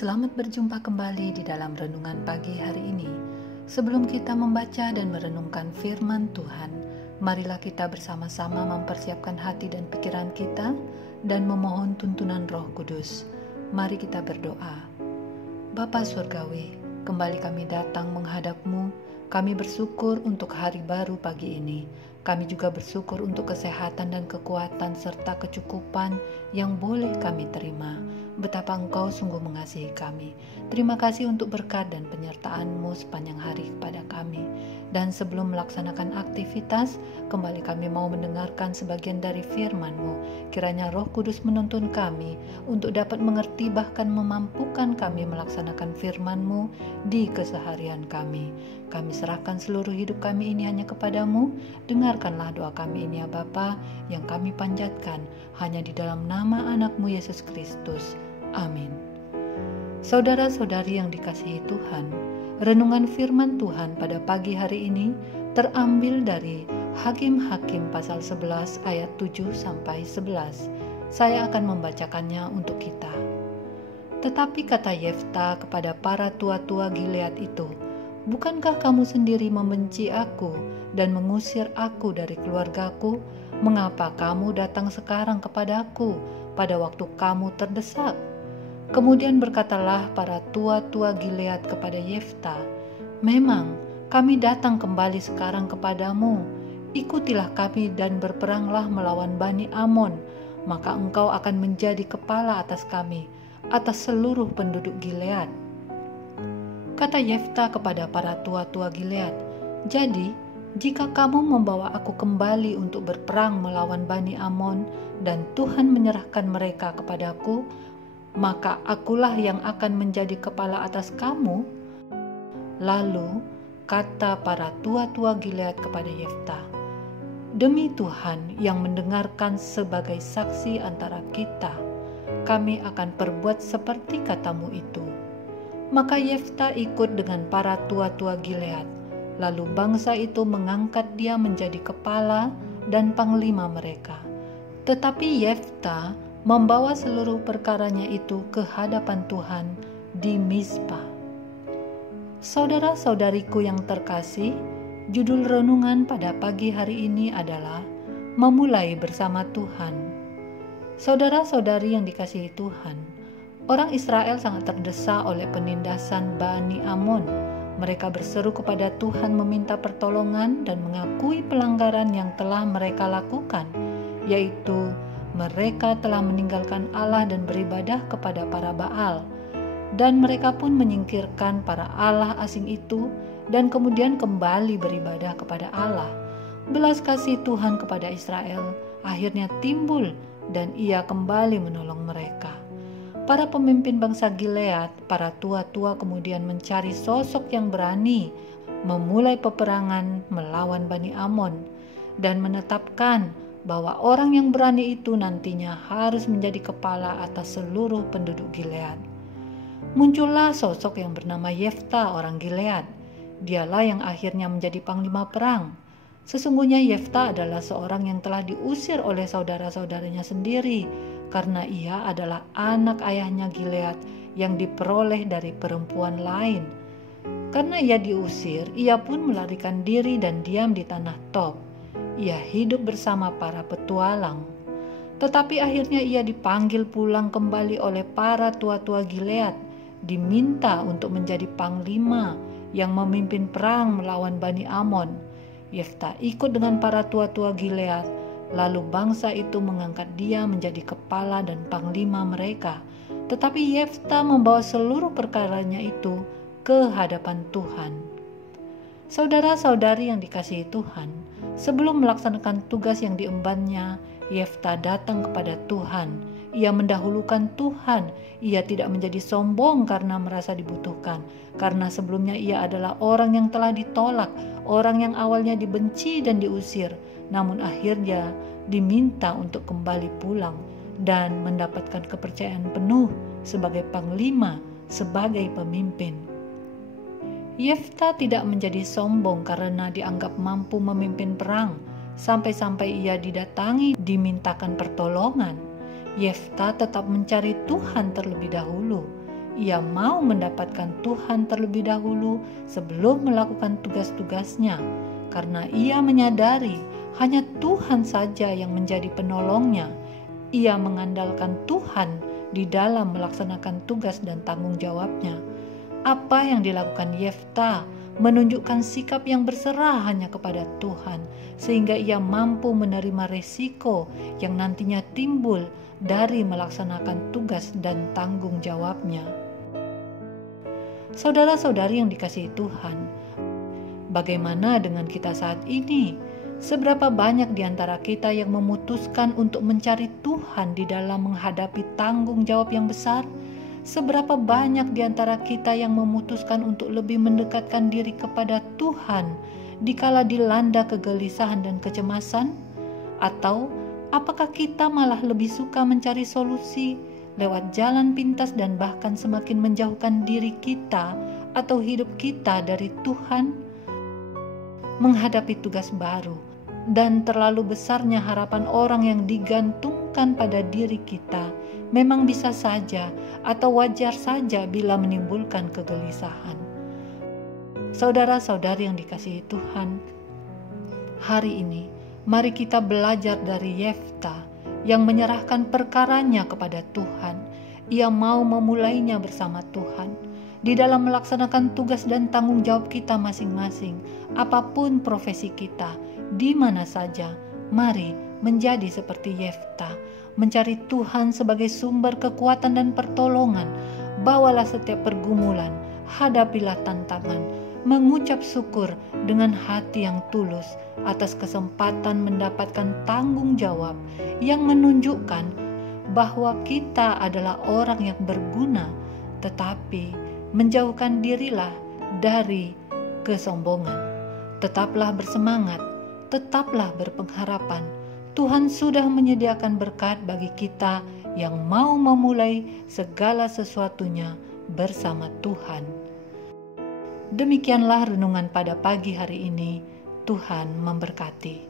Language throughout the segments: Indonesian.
Selamat berjumpa kembali di dalam renungan pagi hari ini. Sebelum kita membaca dan merenungkan firman Tuhan, marilah kita bersama-sama mempersiapkan hati dan pikiran kita dan memohon tuntunan Roh Kudus. Mari kita berdoa. Bapa Surgawi, kembali kami datang menghadap-Mu. Kami bersyukur untuk hari baru pagi ini. Kami juga bersyukur untuk kesehatan dan kekuatan serta kecukupan yang boleh kami terima. Betapa Engkau sungguh mengasihi kami. Terima kasih untuk berkat dan penyertaan-Mu sepanjang hari kepada kami. Dan sebelum melaksanakan aktivitas, kembali kami mau mendengarkan sebagian dari firman-Mu. Kiranya Roh Kudus menuntun kami untuk dapat mengerti bahkan memampukan kami melaksanakan firman-Mu di keseharian kami. Kami serahkan seluruh hidup kami ini hanya kepadamu. Dengarkanlah doa kami ini ya Bapa, yang kami panjatkan hanya di dalam nama anak-Mu Yesus Kristus. Amin. Saudara-saudari yang dikasihi Tuhan, renungan firman Tuhan pada pagi hari ini terambil dari Hakim-Hakim pasal 11 ayat 7-11. Saya akan membacakannya untuk kita. Tetapi kata Yefta kepada para tua-tua Gilead itu, "Bukankah kamu sendiri membenci aku dan mengusir aku dari keluargaku? Mengapa kamu datang sekarang kepadaku pada waktu kamu terdesak?" Kemudian berkatalah para tua-tua Gilead kepada Yefta, "Memang kami datang kembali sekarang kepadamu. Ikutilah kami dan berperanglah melawan Bani Amon, maka engkau akan menjadi kepala atas kami, atas seluruh penduduk Gilead." Kata Yefta kepada para tua-tua Gilead, "Jadi, jika kamu membawa aku kembali untuk berperang melawan Bani Amon dan Tuhan menyerahkan mereka kepadaku, maka akulah yang akan menjadi kepala atas kamu." Lalu kata para tua-tua Gilead kepada Yefta, "Demi Tuhan yang mendengarkan sebagai saksi antara kita, kami akan perbuat seperti katamu itu." Maka Yefta ikut dengan para tua-tua Gilead. Lalu bangsa itu mengangkat dia menjadi kepala dan panglima mereka. Tetapi Yefta membawa seluruh perkaranya itu ke hadapan Tuhan di Mizpah. Saudara-saudariku yang terkasih, judul renungan pada pagi hari ini adalah Memulai Bersama Tuhan. Saudara-saudari yang dikasihi Tuhan, orang Israel sangat terdesak oleh penindasan Bani Amon. Mereka berseru kepada Tuhan meminta pertolongan dan mengakui pelanggaran yang telah mereka lakukan, yaitu mereka telah meninggalkan Allah dan beribadah kepada para Baal. Dan mereka pun menyingkirkan para Allah asing itu dan kemudian kembali beribadah kepada Allah. Belas kasih Tuhan kepada Israel akhirnya timbul dan Ia kembali menolong mereka. Para pemimpin bangsa Gilead, para tua-tua kemudian mencari sosok yang berani memulai peperangan melawan Bani Amon dan menetapkan bahwa orang yang berani itu nantinya harus menjadi kepala atas seluruh penduduk Gilead. Muncullah sosok yang bernama Yefta orang Gilead. Dialah yang akhirnya menjadi panglima perang. Sesungguhnya Yefta adalah seorang yang telah diusir oleh saudara-saudaranya sendiri karena ia adalah anak ayahnya Gilead yang diperoleh dari perempuan lain. Karena ia diusir, ia pun melarikan diri dan diam di tanah Tob. Ia hidup bersama para petualang. Tetapi akhirnya ia dipanggil pulang kembali oleh para tua-tua Gilead, diminta untuk menjadi panglima yang memimpin perang melawan Bani Amon. Yefta ikut dengan para tua-tua Gilead, lalu bangsa itu mengangkat dia menjadi kepala dan panglima mereka. Tetapi Yefta membawa seluruh perkaranya itu ke hadapan Tuhan. Saudara-saudari yang dikasihi Tuhan, sebelum melaksanakan tugas yang diembannya, Yefta datang kepada Tuhan. Ia mendahulukan Tuhan. Ia tidak menjadi sombong karena merasa dibutuhkan, karena sebelumnya ia adalah orang yang telah ditolak, orang yang awalnya dibenci dan diusir, namun akhirnya diminta untuk kembali pulang dan mendapatkan kepercayaan penuh sebagai panglima, sebagai pemimpin. Yefta tidak menjadi sombong karena dianggap mampu memimpin perang, sampai-sampai ia didatangi dimintakan pertolongan. Yefta tetap mencari Tuhan terlebih dahulu. ia mau mendapatkan Tuhan terlebih dahulu sebelum melakukan tugas-tugasnya, karena ia menyadari hanya Tuhan saja yang menjadi penolongnya. Ia mengandalkan Tuhan di dalam melaksanakan tugas dan tanggung jawabnya. Apa yang dilakukan Yefta menunjukkan sikap yang berserah hanya kepada Tuhan, sehingga ia mampu menerima resiko yang nantinya timbul dari melaksanakan tugas dan tanggung jawabnya. Saudara-saudari yang dikasihi Tuhan, bagaimana dengan kita saat ini? Seberapa banyak di antara kita yang memutuskan untuk mencari Tuhan di dalam menghadapi tanggung jawab yang besar? Seberapa banyak di antara kita yang memutuskan untuk lebih mendekatkan diri kepada Tuhan dikala dilanda kegelisahan dan kecemasan? Atau apakah kita malah lebih suka mencari solusi lewat jalan pintas dan bahkan semakin menjauhkan diri kita atau hidup kita dari Tuhan? Menghadapi tugas baru dan terlalu besarnya harapan orang yang digantungkan pada diri kita memang bisa saja atau wajar saja bila menimbulkan kegelisahan. Saudara-saudari yang dikasihi Tuhan, hari ini mari kita belajar dari Yefta yang menyerahkan perkaranya kepada Tuhan. Ia mau memulainya bersama Tuhan. Di dalam melaksanakan tugas dan tanggung jawab kita masing-masing, apapun profesi kita, di mana saja, mari menjadi seperti Yefta, mencari Tuhan sebagai sumber kekuatan dan pertolongan. Bawalah setiap pergumulan, hadapilah tantangan, mengucap syukur dengan hati yang tulus atas kesempatan mendapatkan tanggung jawab yang menunjukkan bahwa kita adalah orang yang berguna, tetapi menjauhkan dirilah dari kesombongan. Tetaplah bersemangat, tetaplah berpengharapan. Tuhan sudah menyediakan berkat bagi kita yang mau memulai segala sesuatunya bersama Tuhan. Demikianlah renungan pada pagi hari ini. Tuhan memberkati.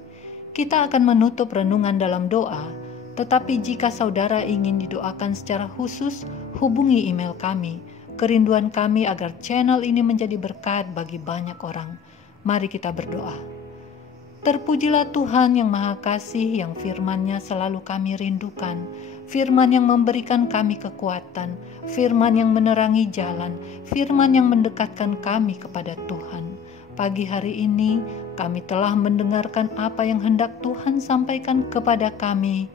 Kita akan menutup renungan dalam doa, tetapi jika saudara ingin didoakan secara khusus, hubungi email kami. Kerinduan kami agar channel ini menjadi berkat bagi banyak orang. Mari kita berdoa. Terpujilah Tuhan yang Maha Kasih, yang firman-Nya selalu kami rindukan, firman yang memberikan kami kekuatan, firman yang menerangi jalan, firman yang mendekatkan kami kepada Tuhan. Pagi hari ini kami telah mendengarkan apa yang hendak Tuhan sampaikan kepada kami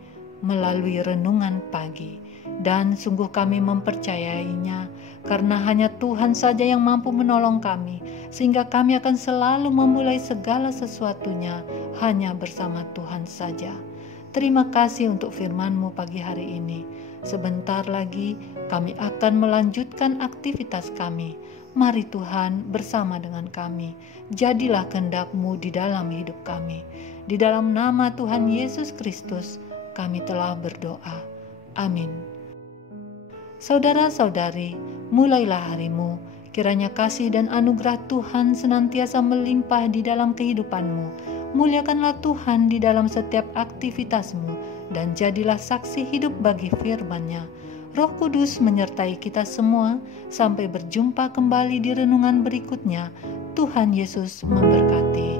melalui renungan pagi, dan sungguh kami mempercayainya, karena hanya Tuhan saja yang mampu menolong kami, sehingga kami akan selalu memulai segala sesuatunya hanya bersama Tuhan saja. Terima kasih untuk firman-Mu pagi hari ini. Sebentar lagi kami akan melanjutkan aktivitas kami. Mari Tuhan bersama dengan kami. Jadilah kehendak-Mu di dalam hidup kami. Di dalam nama Tuhan Yesus Kristus kami telah berdoa. Amin. Saudara-saudari, mulailah harimu. Kiranya kasih dan anugerah Tuhan senantiasa melimpah di dalam kehidupanmu. Muliakanlah Tuhan di dalam setiap aktivitasmu, dan jadilah saksi hidup bagi firman-Nya. Roh Kudus menyertai kita semua. Sampai berjumpa kembali di renungan berikutnya. Tuhan Yesus memberkati.